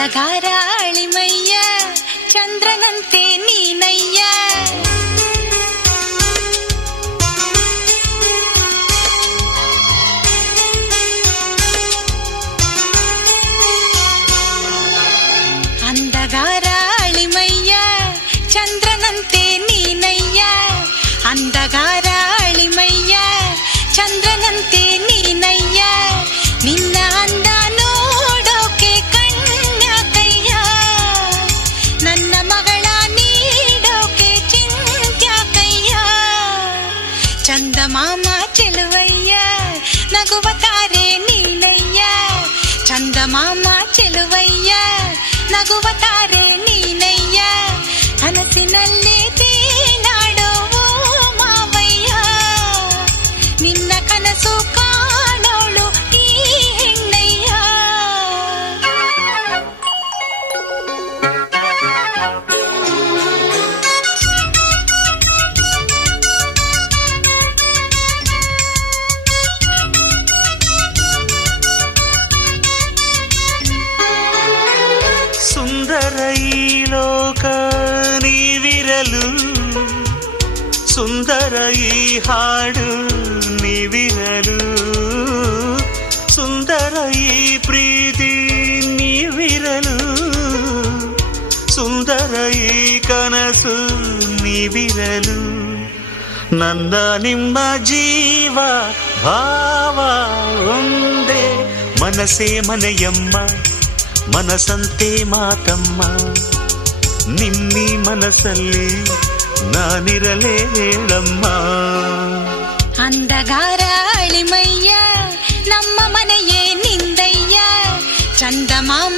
ಅಂದಗಾರ ಅಳಿಮಯ್ಯ ಚಂದ್ರನಂತೆ ನೀನಯ್ಯ. ಅಂದಗಾರ ಅಳಿಮಯ್ಯ ಚಂದ್ರನಂತೆ ನೀನಯ್ಯ. ಅಂದಗಾರ ಅಳಿಮಯ್ಯ ಚಂದ್ರನಂತೆ ನೀನಯ್ಯ. ನಿನ್ನ ಅಂದ ನೋಡೋಕೆ ಕಣ್ಯಾಕಯ್ಯ, ನನ್ನ ಮಗಳ ನೀಡೋಕೆ ಚಿಂತ್ಯಾಕಯ್ಯ. ಚಂದಮಾಮ ಚೆಲುವಯ್ಯ ನಗುವ ತಾರೆ ನೀನಯ್ಯ. ಚಂದಮಾಮ ಚೆಲುವಯ್ಯ ನಗುವ ತಾರೆ ನೀನಯ್ಯ. ಕನಸಿನಲ್ಲೇ ತೇನಾಡೋ ಮಾವಯ್ಯ, ನಿನ್ನ ಕನಸು ಕಾಣೋಳು ಈ ಹೆಣ್ಣಯ್ಯ. ಸುಂದರ ಈ ಲೋಕ ನೀವಿರಲು, ಸುಂದರ ಈ ಹಾಡು ನೀವಿರಲು, ಸುಂದರ ಈ ಪ್ರೀತಿ ನೀವಿರಲು, ಸುಂದರ ಈ ಕನಸು ನೀವಿರಲು. ನನ್ನ ನಿಮ್ಮ ಜೀವ ಭಾವ ಒಂದೇ, ಮನಸೇ ಮನೆಯಮ್ಮ ಮನಸಂತೆ ಮಾತಮ್ಮ. ನಿನ್ನಿ ಮನಸ್ಸಲ್ಲಿ ನಾನಿರಲೇ ಹೇಳಮ್ಮ. ಅಂದಗಾರ ಅಳಿಮಯ್ಯ ನಮ್ಮ ಮನೆಯೇ ನಿಂದಯ್ಯ. ಚಂದಮಾಮ